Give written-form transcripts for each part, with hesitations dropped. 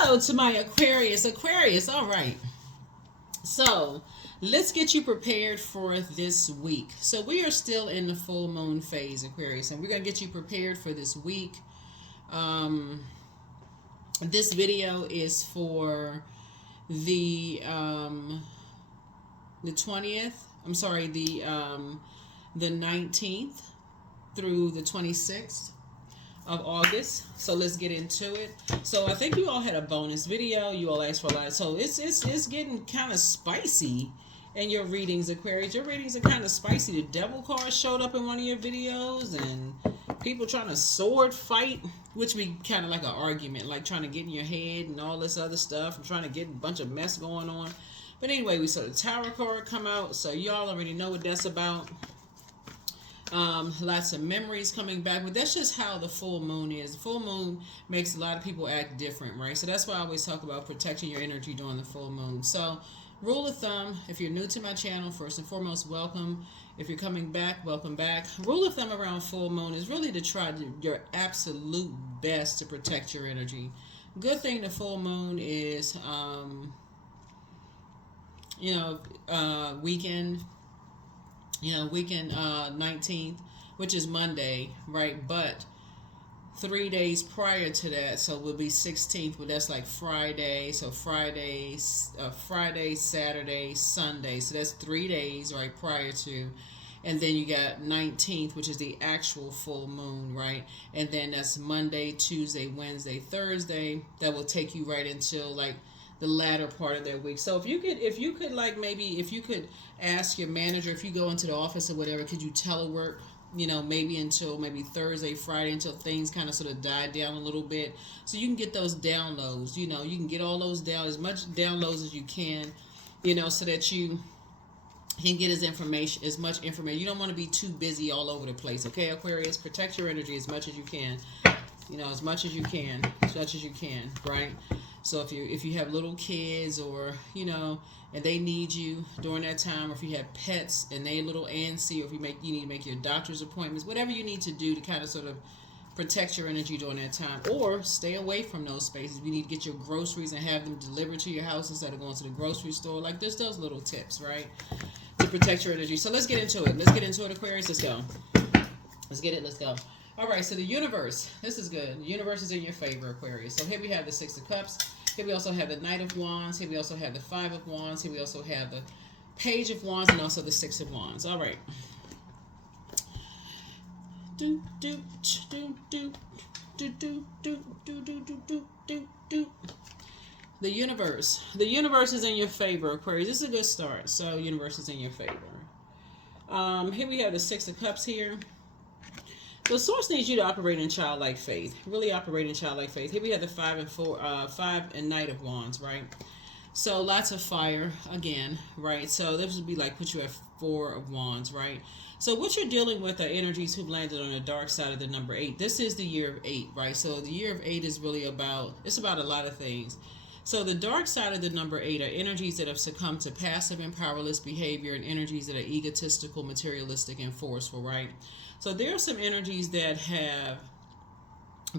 Hello to my Aquarius, all right. So, let's get you prepared for this week. So, we are still in the full moon phase, Aquarius, and we're going to get you prepared for this week. Um, this video is for the the 20th. I'm sorry, the 19th through the 26th of August. So let's get into it. So I think you all had a bonus video. You all asked for a lot. So it's getting kind of spicy in your readings, Aquarius. Your readings are kind of spicy. The devil card showed up in one of your videos, and people trying to sword fight, which be kind of like an argument, like trying to get in your head and all this other stuff, and trying to get a bunch of mess going on. But anyway, we saw the Tower card come out, so y'all already know what that's about. Lots of memories coming back, but that's just how the full moon is. The full moon makes a lot of people act different, right? So that's why I always talk about protecting your energy during the full moon. So, rule of thumb, if you're new to my channel, first and foremost, welcome. If you're coming back, welcome back. Rule of thumb around full moon is really to try your absolute best to protect your energy. Good thing the full moon is, weekend 19th, which is Monday, right? But 3 days prior to that, so it will be 16th, but that's like Friday. So Friday, Saturday, Sunday. So that's 3 days, right, prior to. And then you got 19th, which is the actual full moon, right? And then that's Monday, Tuesday, Wednesday, Thursday. That will take you right until like the latter part of that week. So if you could like maybe if you could ask your manager, if you go into the office or whatever, could you telework, maybe until maybe Thursday, Friday, until things kind of sort of die down a little bit, so you can get those downloads. You can get all those down, as much downloads as you can, so that you can get as much information. You don't want to be too busy all over the place. Okay, Aquarius, protect your energy as much as you can. As much as you can, right? So if you have little kids, or and they need you during that time, or if you have pets and they a little antsy, or if you need to make your doctor's appointments, whatever you need to do to kind of sort of protect your energy during that time, or stay away from those spaces. If you need to get your groceries and have them delivered to your house instead of going to the grocery store, like there's those little tips, right, to protect your energy. So let's get into it. Aquarius. Let's go. Let's go. All right, so the universe, this is good. The universe is in your favor, Aquarius. So here we have the Six of Cups. Here we also have the Knight of Wands. Here we also have the Five of Wands. Here we also have the Page of Wands, and also the Six of Wands. All right. The universe. The universe is in your favor, Aquarius. This is a good start. So universe is in your favor. Here we have the Six of Cups here. The source needs you to operate in childlike faith. Really operate in childlike faith. Here we have the Five and Knight of Wands, right? So lots of fire again, right? So this would be like put you at Four of Wands, right? So what you're dealing with are energies who've landed on the dark side of the number 8. This is the year of 8, right? So the year of 8 is really about a lot of things. So the dark side of the number 8 are energies that have succumbed to passive and powerless behavior, and energies that are egotistical, materialistic, and forceful, right? So there are some energies that have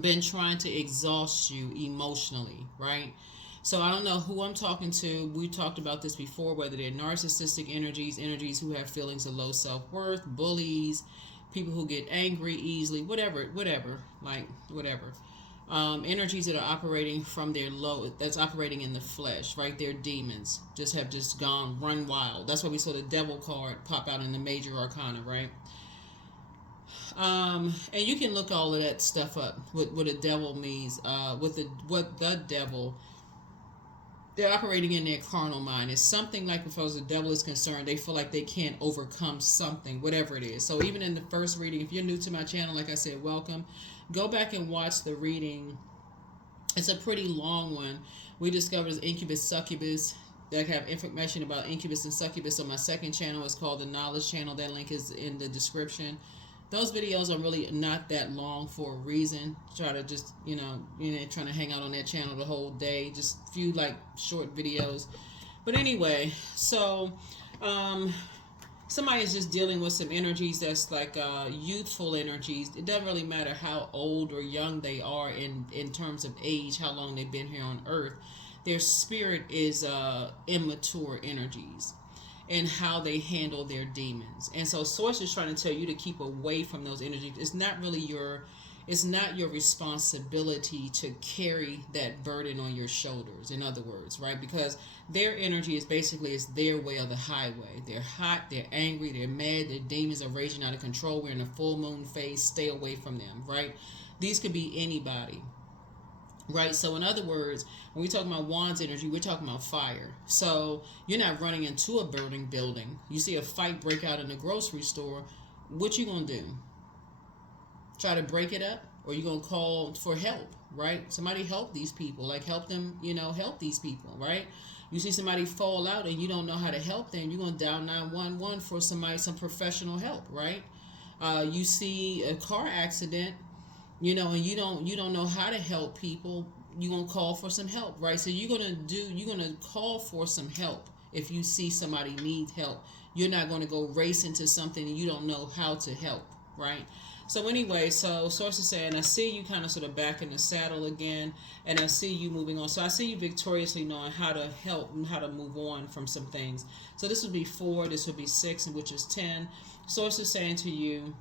been trying to exhaust you emotionally, right? So I don't know who I'm talking to. We talked about this before, whether they're narcissistic energies who have feelings of low self-worth, bullies, people who get angry easily, whatever. Energies that are operating from their that's operating in the flesh, right? They're demons, have run wild. That's why we saw the devil card pop out in the major arcana, right? And you can look all of that stuff up, what a devil means, what the devil, they're operating in their carnal mind. It's something like, as far as the devil is concerned, they feel like they can't overcome something, whatever it is. So even in the first reading, if you're new to my channel, like I said, welcome. Go back and watch the reading. It's a pretty long one. We discovered incubus, succubus. I have information about incubus and succubus on my second channel. It's called the Knowledge Channel. That link is in the description. Those videos are really not that long for a reason. Try to just, trying to hang out on that channel the whole day. Just a few short videos. But anyway, so somebody is just dealing with some energies that's like youthful energies. It doesn't really matter how old or young they are in terms of age, how long they've been here on earth. Their spirit is immature energies and how they handle their demons. And so source is trying to tell you to keep away from those energies. It's not your responsibility to carry that burden on your shoulders, in other words, right? Because their energy is basically, it's their way of the highway. They're hot, they're angry, they're mad, their demons are raging out of control. We're in a full moon phase. Stay away from them, right? These could be anybody, right? So in other words, when we talk about wands energy, we're talking about fire. So you're not running into a burning building. You see a fight break out in the grocery store, what you gonna do? Try to break it up? Or you gonna call for help, right? Somebody help these people, like help them, help these people, right? You see somebody fall out and you don't know how to help them, you're gonna dial 911 for somebody, some professional help, right? You see a car accident, and you don't know how to help people, you're gonna call for some help, right? So you're gonna call for some help if you see somebody need help. You're not gonna go race into something and you don't know how to help, right? So anyway, so source is saying, I see you kind of sort of back in the saddle again, and I see you moving on. So I see you victoriously knowing how to help and how to move on from some things. So this would be 4, this would be 6, which is 10. Source is saying to you,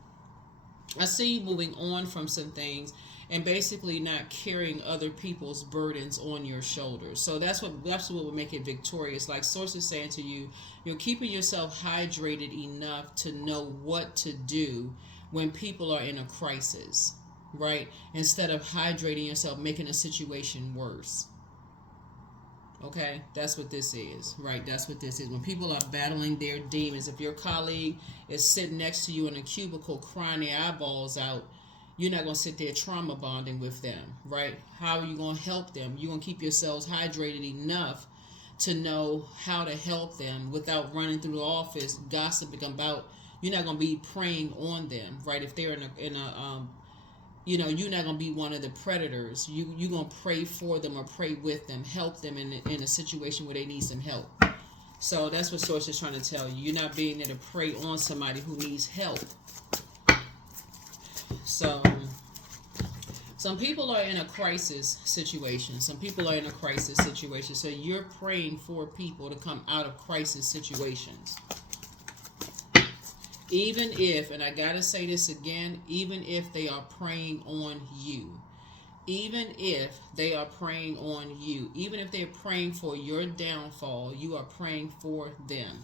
I see you moving on from some things and basically not carrying other people's burdens on your shoulders. So that's what will make it victorious. Like source is saying to you, you're keeping yourself hydrated enough to know what to do when people are in a crisis, right? Instead of hydrating yourself, making a situation worse. Okay, that's what this is, right? That's what this is. When people are battling their demons, if your colleague is sitting next to you in a cubicle crying their eyeballs out, you're not going to sit there trauma bonding with them, right? How are you going to help them? You're going to keep yourselves hydrated enough to know how to help them without running through the office gossiping about. You're not going to be preying on them, right? If they're you're not going to be one of the predators. You're going to pray for them or pray with them, help them in a situation where they need some help. So that's what source is trying to tell you. You're not being there to prey on somebody who needs help. So some people are in a crisis situation. So you're praying for people to come out of crisis situations. Even if, and I gotta say this again, even if they are preying on you, even if they are preying on you, even if they're praying for your downfall, you are praying for them.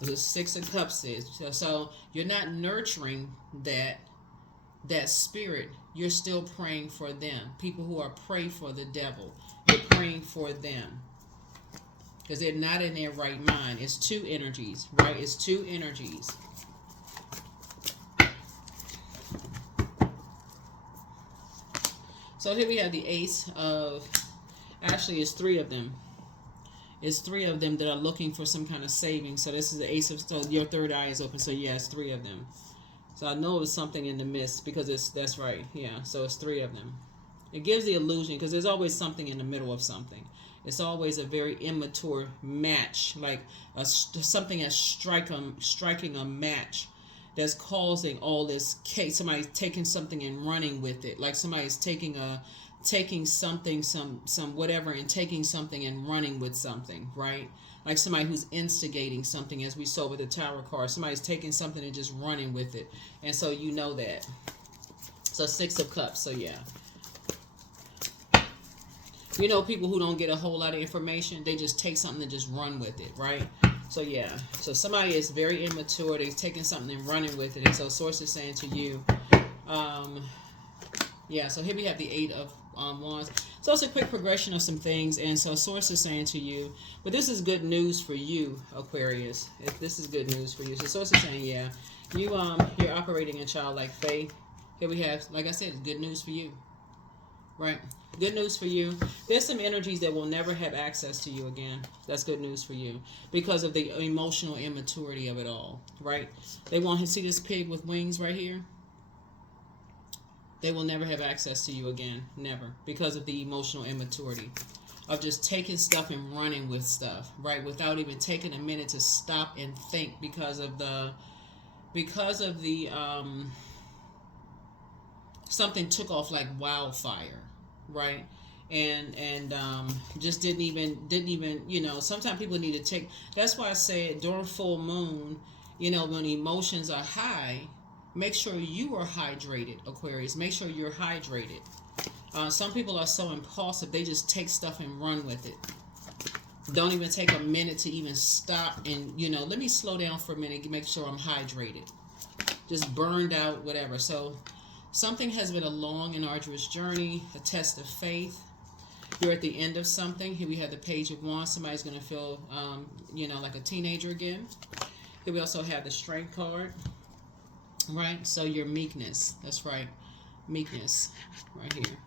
The 6 of Cups is. So you're not nurturing that spirit. You're still praying for them. People who are prey for the devil, you're praying for them. Because they're not in their right mind. It's 2 energies, right? It's 2 energies. So here we have the Ace of, actually it's 3 of them. It's 3 of them that are looking for some kind of savings. So this is the Ace of, so your third eye is open. So yeah, it's 3 of them. So I know it's something in the midst because that's right. Yeah, so it's 3 of them. It gives the illusion because there's always something in the middle of something. It's always a very immature match, like something that's striking a match that's causing all this case. Somebody's taking something and running with it, like somebody's taking something, some whatever, and taking something and running with something, right? Like somebody who's instigating something, as we saw with the Tower card. Somebody's taking something and just running with it, and so you know that. So 6 of Cups. So yeah. You know, people who don't get a whole lot of information, they just take something and just run with it, right? So yeah, so somebody is very immature, they're taking something and running with it, and so source is saying to you, yeah, so here we have the 8 of Wands. So it's a quick progression of some things, and so source is saying to you, but this is good news for you, Aquarius. This is good news for you. So source is saying, yeah, you're operating in childlike faith. Here we have, like I said, it's good news for you. Right? Good news for you. There's some energies that will never have access to you again. That's good news for you because of the emotional immaturity of it all. Right? They want to see this pig with wings right here. They will never have access to you again. Never. Because of the emotional immaturity. of just taking stuff and running with stuff, right? Without even taking a minute to stop and think because of the something took off like wildfire, right? And just didn't even sometimes people need to take. That's why I say during full moon, when emotions are high, make sure you are hydrated, Aquarius. Make sure you're hydrated. Some people are so impulsive, they just take stuff and run with it. Don't even take a minute to even stop and, let me slow down for a minute, make sure I'm hydrated. Just burned out, whatever. So something has been a long and arduous journey, a test of faith. You're at the end of something. Here we have the Page of Wands. Somebody's going to feel, like a teenager again. Here we also have the Strength card, right? So your meekness. That's right. Meekness right here.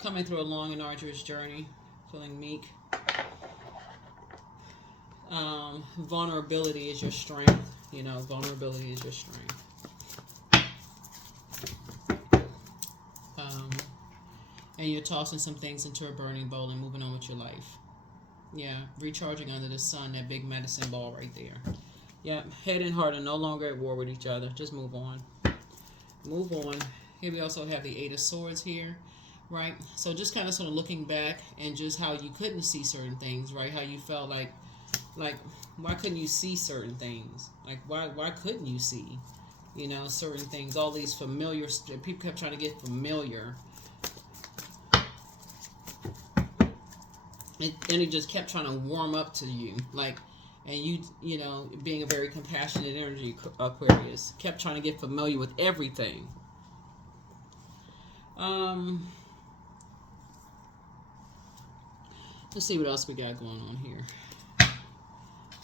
Coming through a long and arduous journey, feeling meek. Vulnerability is your strength. Vulnerability is your strength. And you're tossing some things into a burning bowl and moving on with your life. Yeah, recharging under the sun, that big medicine ball right there. Yeah, head and heart are no longer at war with each other. Just move on. Move on. Here we also have the Eight of Swords here, right? So just kind of sort of looking back and just how you couldn't see certain things, right? How you felt like why couldn't you see certain things? Like why couldn't you see, certain things? All these familiar, people kept trying to get familiar. And it just kept trying to warm up to you, and you being a very compassionate energy, Aquarius, kept trying to get familiar with everything. Let's see what else we got going on here.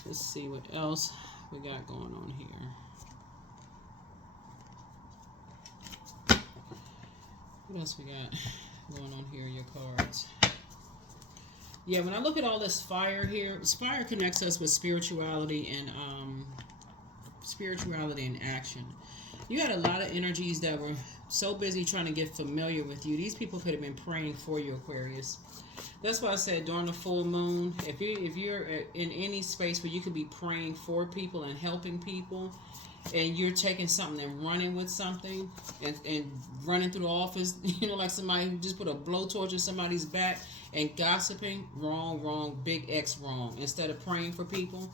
Let's see what else we got going on here. What else we got going on here, your cards? Yeah, when I look at all this fire here, fire connects us with spirituality and action. You had a lot of energies that were so busy trying to get familiar with you. These people could have been praying for you, Aquarius. That's why I said during the full moon, if you're in any space where you could be praying for people and helping people, and you're taking something and running with something and running through the office, like somebody who just put a blowtorch in somebody's back and gossiping, wrong, big X wrong. Instead of praying for people,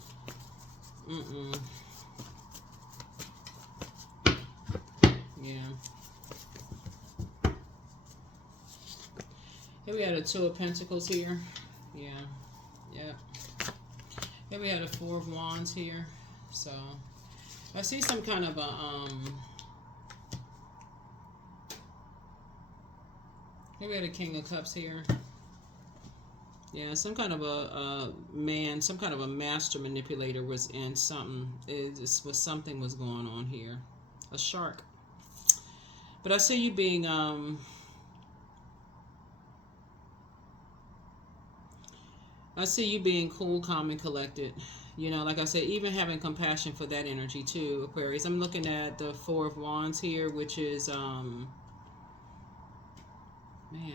yeah. Here we had a Two of Pentacles here. Yeah. Here we had a Four of Wands here. So I see some kind of a here we had a King of Cups here. Yeah, some kind of a man, some kind of a master manipulator was in something. Something was going on here. A shark. But I see you being cool, calm, and collected. Like I said, even having compassion for that energy too, Aquarius. I'm looking at the Four of Wands here, which is man,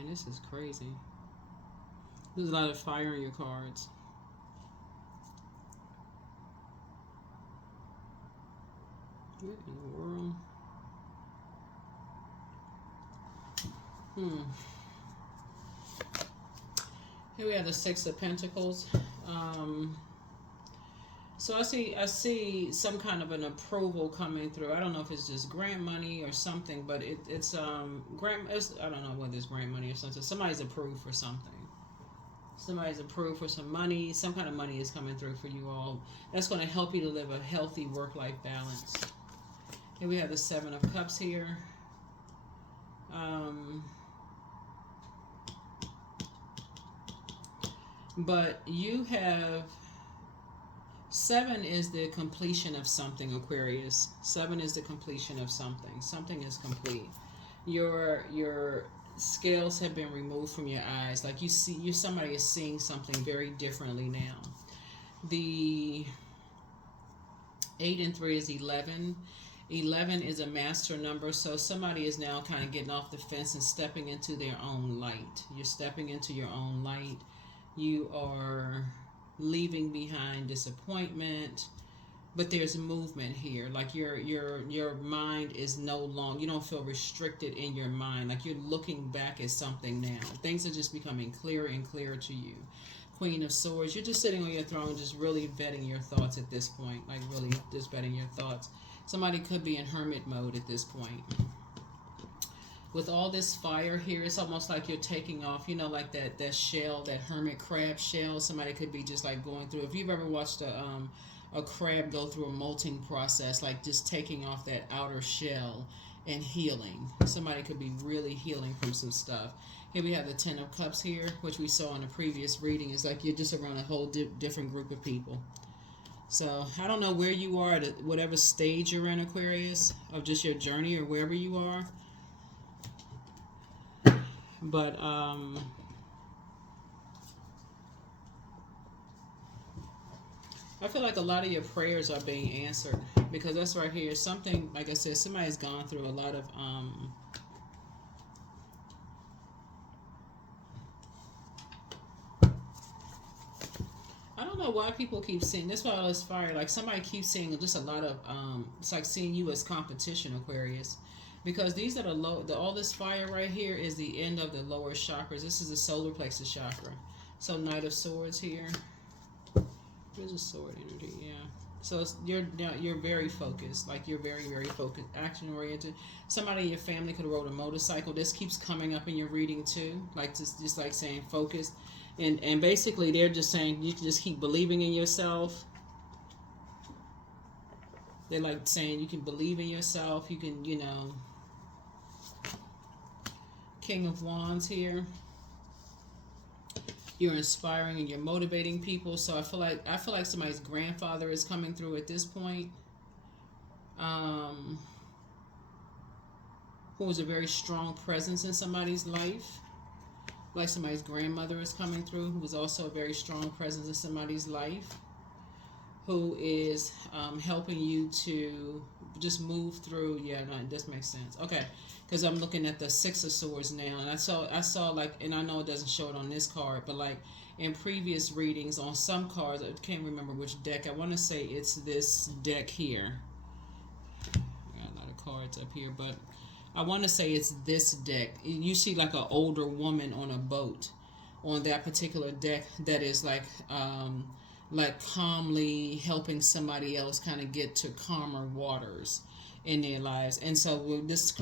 this is crazy. There's a lot of fire in your cards. What in the world? Here we have the Six of Pentacles. So I see some kind of an approval coming through. I don't know if it's just grant money or something, but it's grant. I don't know whether it's grant money or something. Somebody's approved for something. Somebody's approved for some money. Some kind of money is coming through for you all. That's going to help you to live a healthy work-life balance. Here we have the Seven of Cups here. But you have... 7 is the completion of something, Aquarius. 7 is the completion of something. Something is complete. Your scales have been removed from your eyes. Like somebody is seeing something very differently now. The 8 and 3 is 11. 11 is a master number, so somebody is now kind of getting off the fence and stepping into their own light. You're stepping into your own light. You are leaving behind disappointment, but there's movement here. Like your mind is no longer, you don't feel restricted in your mind. Like you're looking back at something now. Things are just becoming clearer and clearer to you. Queen of Swords, you're just sitting on your throne, just really vetting your thoughts at this point. Like really just vetting your thoughts. Somebody could be in hermit mode at this point. With all this fire here, it's almost like you're taking off, you know, like that shell, that hermit crab shell. Somebody could be just like going through, if you've ever watched a crab go through a molting process, like just taking off that outer shell and healing. Somebody could be really healing from some stuff. Here we have the Ten of Cups here, which we saw in the previous reading. It's like you're just around a whole different group of people. So I don't know where you are at whatever stage you're in, Aquarius, of just your journey or wherever you are. But I feel like a lot of your prayers are being answered, because that's right here. Something, like I said, somebody's gone through a lot of I don't know why people keep seeing this. Why all this fire? Like somebody keeps seeing just a lot of it's like seeing you as competition, Aquarius, because these are the low. All this fire right here is the end of the lower chakras. This is the solar plexus chakra. So Knight of Swords here. There's a sword energy, yeah. So you're very focused. Like you're very, very focused, action oriented. Somebody in your family could have rode a motorcycle. This keeps coming up in your reading too. Like just like saying focused. And basically they're just saying you can just keep believing in yourself. They're like saying you can believe in yourself. You can, you know. King of Wands here. You're inspiring and you're motivating people. So I feel like somebody's grandfather is coming through at this point. Who was a very strong presence in somebody's life. Like somebody's grandmother is coming through, who was also a very strong presence in somebody's life, who is helping you to just move through. Yeah, no, it does make sense. Okay, because I'm looking at the Six of Swords now, and I saw like, and I know it doesn't show it on this card, but like in previous readings on some cards, I can't remember which deck. I want to say it's this deck here. I got a lot of cards up here, but I want to say it's this deck. You see like an older woman on a boat on that particular deck that is like calmly helping somebody else kind of get to calmer waters in their lives. And so this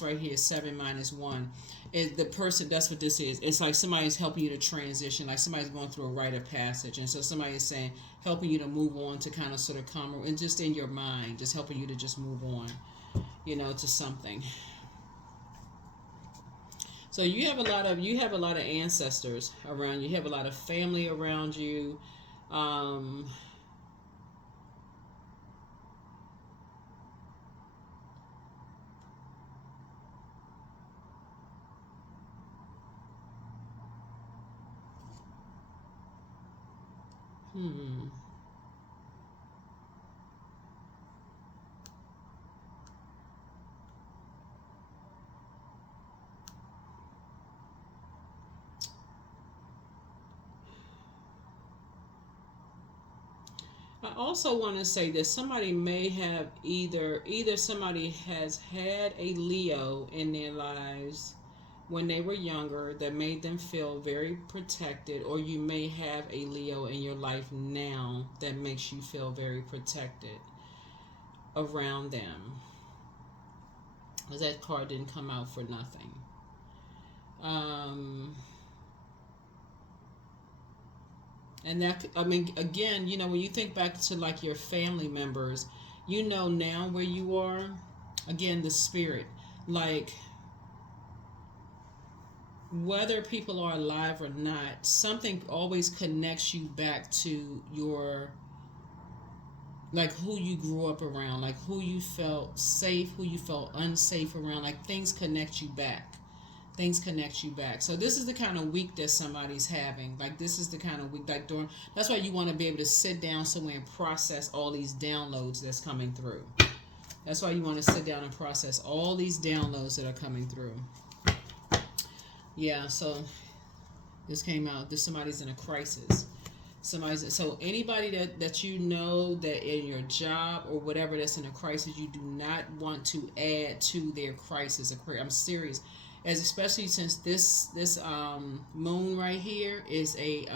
right here, 7 minus 1, is the person. That's what this is. It's like somebody's helping you to transition, like somebody's going through a rite of passage, and so somebody is saying, helping you to move on to kind of sort of calmer, and just in your mind, just helping you to just move on, you know, to something. So you have a lot of ancestors around you. You have a lot of family around you. I also want to say that somebody may have either somebody has had a Leo in their lives when they were younger that made them feel very protected, or you may have a Leo in your life now that makes you feel very protected around them. Because that card didn't come out for nothing. And that, I mean, again, you know, when you think back to like your family members, you know now where you are. Again, the spirit, like whether people are alive or not, something always connects you back to your, like who you grew up around, like who you felt safe, who you felt unsafe around. Like things connect you back. Things connect you back. So this is the kind of week that somebody's having. Like this is the kind of week, like during, that's why you want to be able to sit down somewhere and process all these downloads that's coming through. That's why you want to sit down and process all these downloads that are coming through. Yeah, so this came out. This somebody's in a crisis. So anybody that you know that in your job or whatever that's in a crisis, you do not want to add to their crisis. I'm serious, as especially since this moon right here is a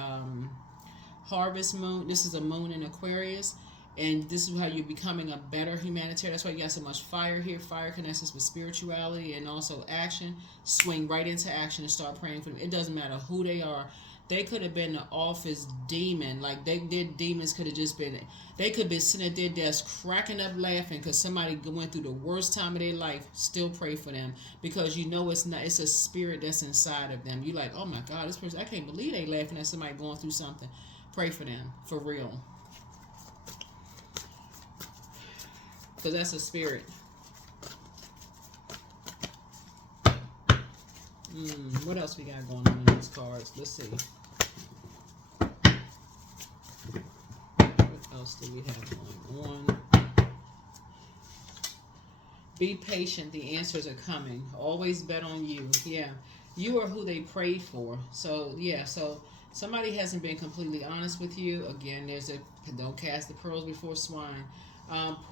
harvest moon. This is a moon in Aquarius, and this is how you're becoming a better humanitarian. That's why you got so much fire here. Fire connects us with spirituality and also action. Swing right into action and start praying for them. It doesn't matter who they are. They could have been the office demon. Like their demons could have just been. They could be sitting at their desk cracking up laughing because somebody went through the worst time of their life. Still pray for them because you know it's not. It's a spirit that's inside of them. You like, oh my God, this person. I can't believe they laughing at somebody going through something. Pray for them for real. Because that's a spirit. What else we got going on in these cards? Let's see. What else do we have going on? Be patient. The answers are coming. Always bet on you. Yeah. You are who they prayed for. So, yeah. So, somebody hasn't been completely honest with you. Again, don't cast the pearls before swine.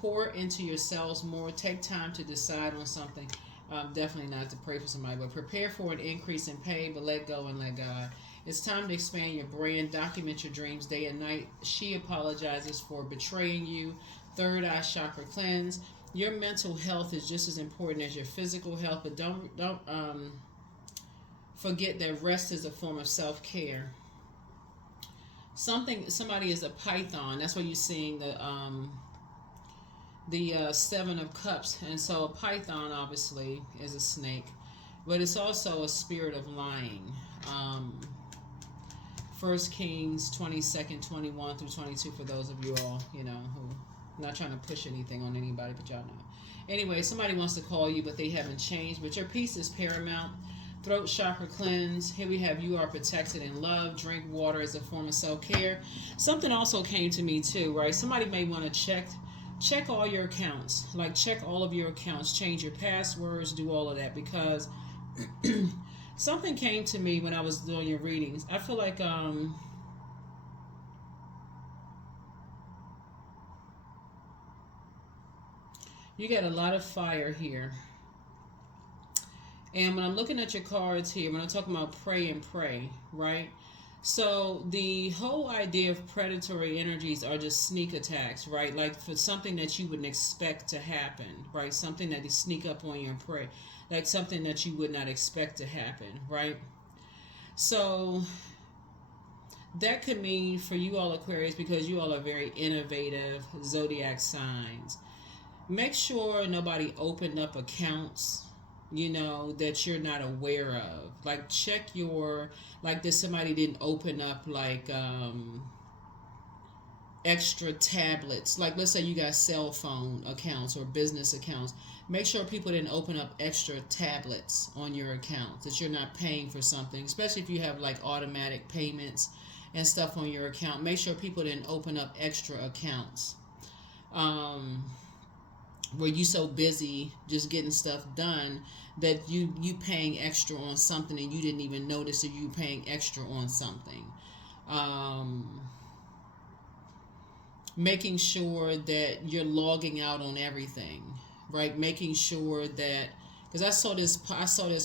Pour into yourselves more. Take time to decide on something. Definitely not to pray for somebody, but prepare for an increase in pay, but let go and let God. It's time to expand your brand. Document your dreams day and night. She apologizes for betraying you. Third eye chakra cleanse. Your mental health is just as important as your physical health, but don't forget that rest is a form of self-care. Somebody is a python. That's why you're seeing the Seven of Cups. And so a python obviously is a snake, but it's also a spirit of lying. 1 Kings 22nd, 21 through 22 for those of you all, who, I'm not trying to push anything on anybody, but y'all know. Anyway, somebody wants to call you, but they haven't changed. But your peace is paramount. Throat chakra cleanse. Here we have you are protected in love. Drink water as a form of self-care. Something also came to me too, right? Somebody may want to check all your accounts. Like check all of your accounts. Change your passwords. Do all of that because something came to me when I was doing your readings. I feel like you got a lot of fire here. And when I'm looking at your cards here, when I'm talking about pray and pray, right? So the whole idea of predatory energies are just sneak attacks, right? Like for something that you wouldn't expect to happen, right? Something that they sneak up on you and pray. Like something that you would not expect to happen, right? So that could mean for you all Aquarius, because you all are very innovative zodiac signs. Make sure nobody opened up accounts that you're not aware of. Like check that somebody didn't open up extra tablets. Like let's say you got cell phone accounts or business accounts. Make sure people didn't open up extra tablets on your account, that you're not paying for something, especially if you have like automatic payments and stuff on your account. Make sure people didn't open up extra accounts. Were you so busy just getting stuff done that you paying extra on something and you didn't even notice that you paying extra on something. Making sure that you're logging out on everything, right? Making sure that, because I saw this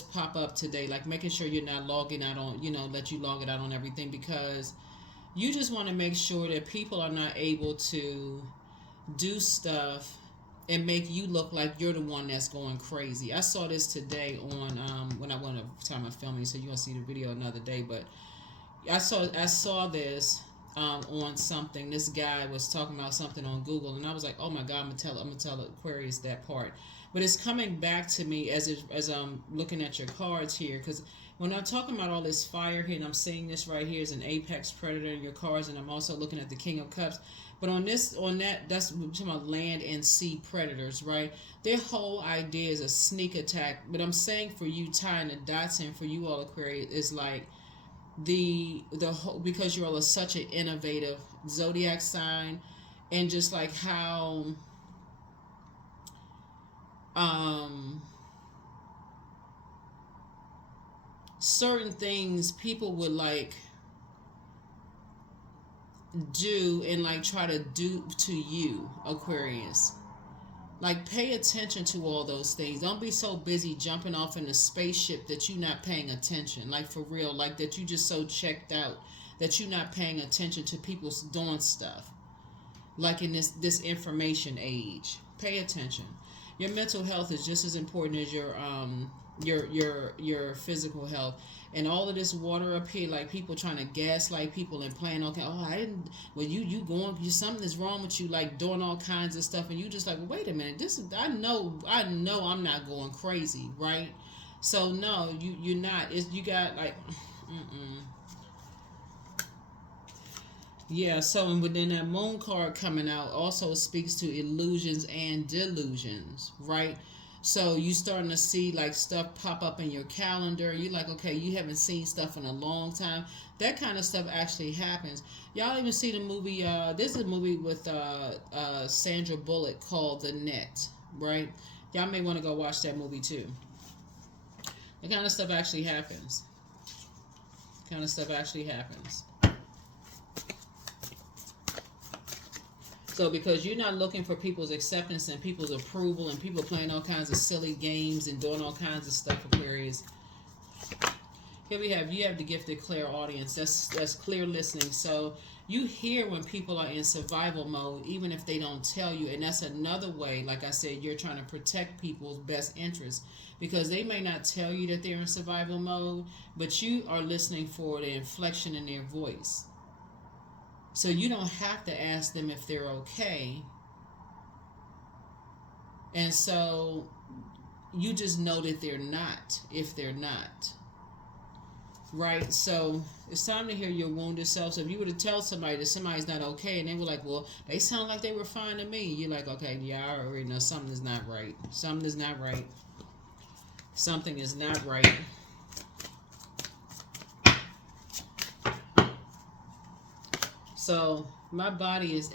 pop up today, like making sure you're not logging out on, that you log it out on everything, because you just want to make sure that people are not able to do stuff and make you look like you're the one that's going crazy. I saw this today on when I went to time I'm filming, so you're gonna see the video another day. But I saw this on something. This guy was talking about something on Google, and I was like, oh my God, I'm gonna tell Aquarius that part. But it's coming back to me as I'm looking at your cards here, because when I'm talking about all this fire here, and I'm seeing this right here as an apex predator in your cards, and I'm also looking at the King of Cups. But that's we're talking about land and sea predators, right? Their whole idea is a sneak attack. But I'm saying for you, tying the dots in for you all Aquarius, is like the whole, because you all are such an innovative zodiac sign, and just like how um, certain things people would like do and like try to do to you, Aquarius. Like, pay attention to all those things. Don't be so busy jumping off in a spaceship that you're not paying attention. Like, for real. Like, that you just so checked out that you're not paying attention to people doing stuff. Like in this information age. Pay attention. Your mental health is just as important as your physical health. And all of this water up here, like people trying to gaslight people and playing, okay, oh, I didn't, well, you going, something is wrong with you, like doing all kinds of stuff, and you just like, well, wait a minute, this is, I know I'm not going crazy, right? So no, you're not. It's, you got like, yeah. So and within that moon card coming out also speaks to illusions and delusions, right? So you starting to see like stuff pop up in your calendar. You're like, okay, you haven't seen stuff in a long time. That kind of stuff actually happens. Y'all even see the movie? This is a movie with Sandra Bullock called The Net, right? Y'all may want to go watch that movie too. That kind of stuff actually happens. Kind of stuff actually happens. So because you're not looking for people's acceptance and people's approval and people playing all kinds of silly games and doing all kinds of stuff, Aquarius. Here we have, you have the gifted clairaudience. That's clear listening. So you hear when people are in survival mode, even if they don't tell you. And that's another way, like I said, you're trying to protect people's best interests. Because they may not tell you that they're in survival mode, but you are listening for the inflection in their voice. So you don't have to ask them if they're okay. And so you just know that they're not, if they're not. Right? So it's time to hear your wounded self. So if you were to tell somebody that somebody's not okay and they were like, well, they sound like they were fine to me. You're like, okay, yeah, I already know something is not right. Something is not right. Something is not right. So my body is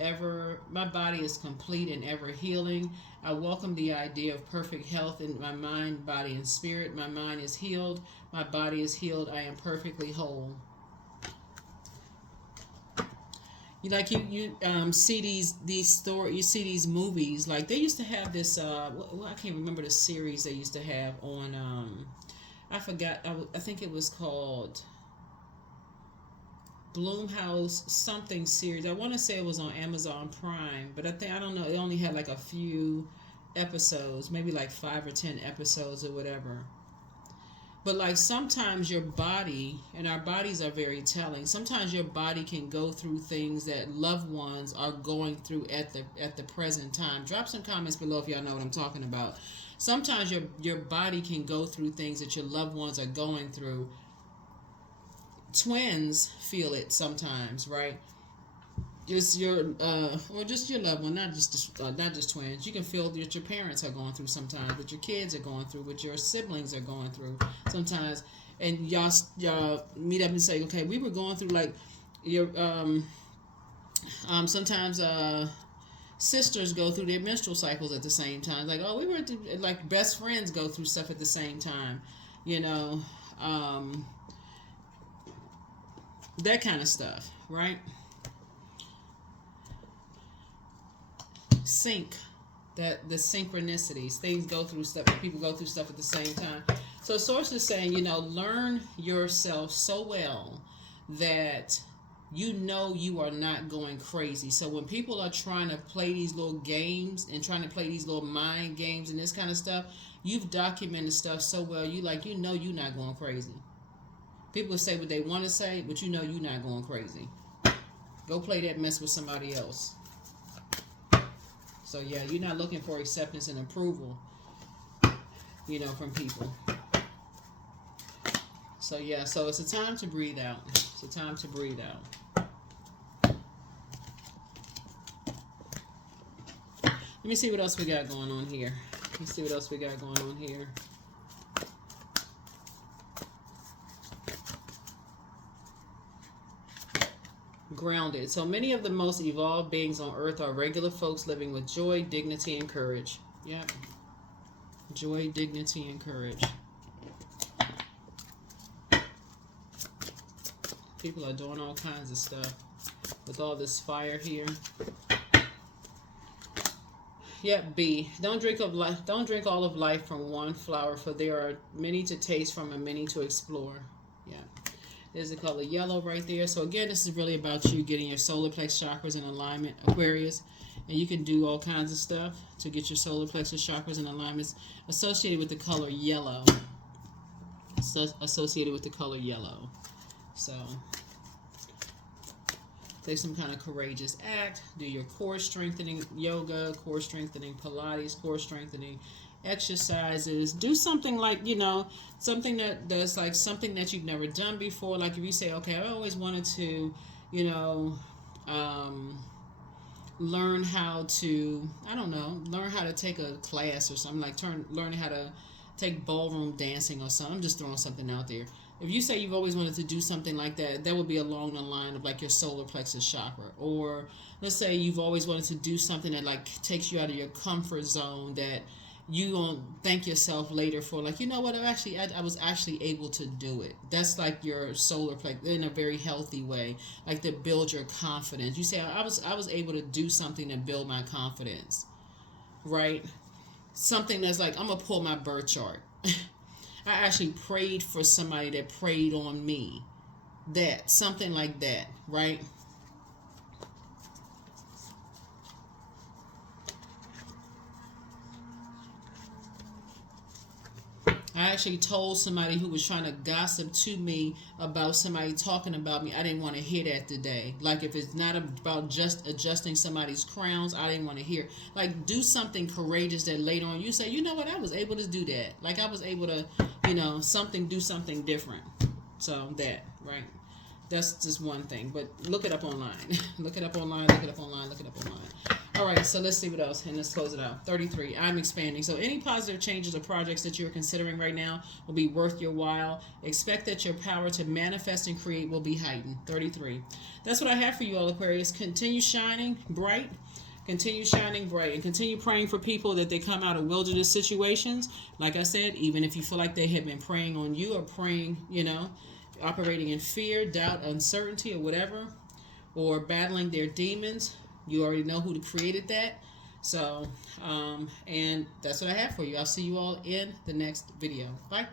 complete and ever healing. I welcome the idea of perfect health in my mind, body, and spirit. My mind is healed. My body is healed. I am perfectly whole. You see these stories. You see these movies. Like they used to have this. I can't remember the series they used to have on. I forgot. I think it was called Bloomhouse something series. I want to say it was on Amazon Prime, but I don't know. It only had like a few episodes, maybe like 5 or 10 episodes or whatever. But like sometimes your body, and our bodies are very telling. Sometimes your body can go through things that loved ones are going through at the present time. Drop some comments below if y'all know what I'm talking about. Sometimes your body can go through things that your loved ones are going through. Twins feel it sometimes, right? Just your or just your loved one, not just twins. You can feel that your parents are going through sometimes, that your kids are going through, what your siblings are going through sometimes, and y'all meet up and say, okay, we were going through like your sometimes sisters go through their menstrual cycles at the same time. Like, oh, we were like best friends go through stuff at the same time, you know. That kind of stuff, right? The synchronicities. Things go through stuff, people go through stuff at the same time. So Source is saying, learn yourself so well that you know you are not going crazy. So when people are trying to play these little games and trying to play these little mind games and this kind of stuff, you've documented stuff so well, you're not going crazy. People say what they want to say, but you're not going crazy. Go play that mess with somebody else. So yeah, you're not looking for acceptance and approval, from people. So yeah, so it's a time to breathe out. It's a time to breathe out. Let me see what else we got going on here. Grounded. So many of the most evolved beings on earth are regular folks living with joy, dignity, and courage. Yep. Joy, dignity, and courage. People are doing all kinds of stuff with all this fire here. Yep, B. Don't drink of life. Don't drink all of life from one flower, for there are many to taste from and many to explore. Yeah. There's the color yellow right there. So again, this is really about you getting your solar plexus chakras in alignment, Aquarius. And you can do all kinds of stuff to get your solar plexus chakras in alignment associated with the color yellow. Associated with the color yellow. So take some kind of courageous act. Do your core strengthening yoga, core strengthening Pilates, core strengthening exercises. Do something like, you know, something that does like something that you've never done before. Like if you say, okay, I always wanted to, you know, learn how to, I don't know, learn how to take a class or something, like learn how to take ballroom dancing or something. I'm just throwing something out there. If you say you've always wanted to do something like that, that would be along the line of like your solar plexus chakra. Or let's say you've always wanted to do something that like takes you out of your comfort zone, that you won't thank yourself later for, like, you know what, I was actually able to do it. That's like your solar plexus in a very healthy way, like to build your confidence. You say, I was able to do something to build my confidence, right? Something that's like, I'm gonna pull my birth chart. I actually prayed for somebody that prayed on me. That, something like that, right? I actually told somebody who was trying to gossip to me about somebody talking about me, I didn't want to hear that today. Like if it's not about just adjusting somebody's crowns, I didn't want to hear. Like do something courageous that later on you say, you know what, I was able to do that. Like I was able to, you know, do something different. So that, right? That's just one thing. But look it up online. Look it up online, look it up online, look it up online. All right, so let's see what else, and let's close it out. 33, I'm expanding. So any positive changes or projects that you're considering right now will be worth your while. Expect that your power to manifest and create will be heightened. 33. That's what I have for you all, Aquarius. Continue shining bright. Continue shining bright, and continue praying for people that they come out of wilderness situations. Like I said, even if you feel like they have been preying on you or preying, you know, operating in fear, doubt, uncertainty, or whatever, or battling their demons. You already know who created that. So, and that's what I have for you. I'll see you all in the next video. Bye.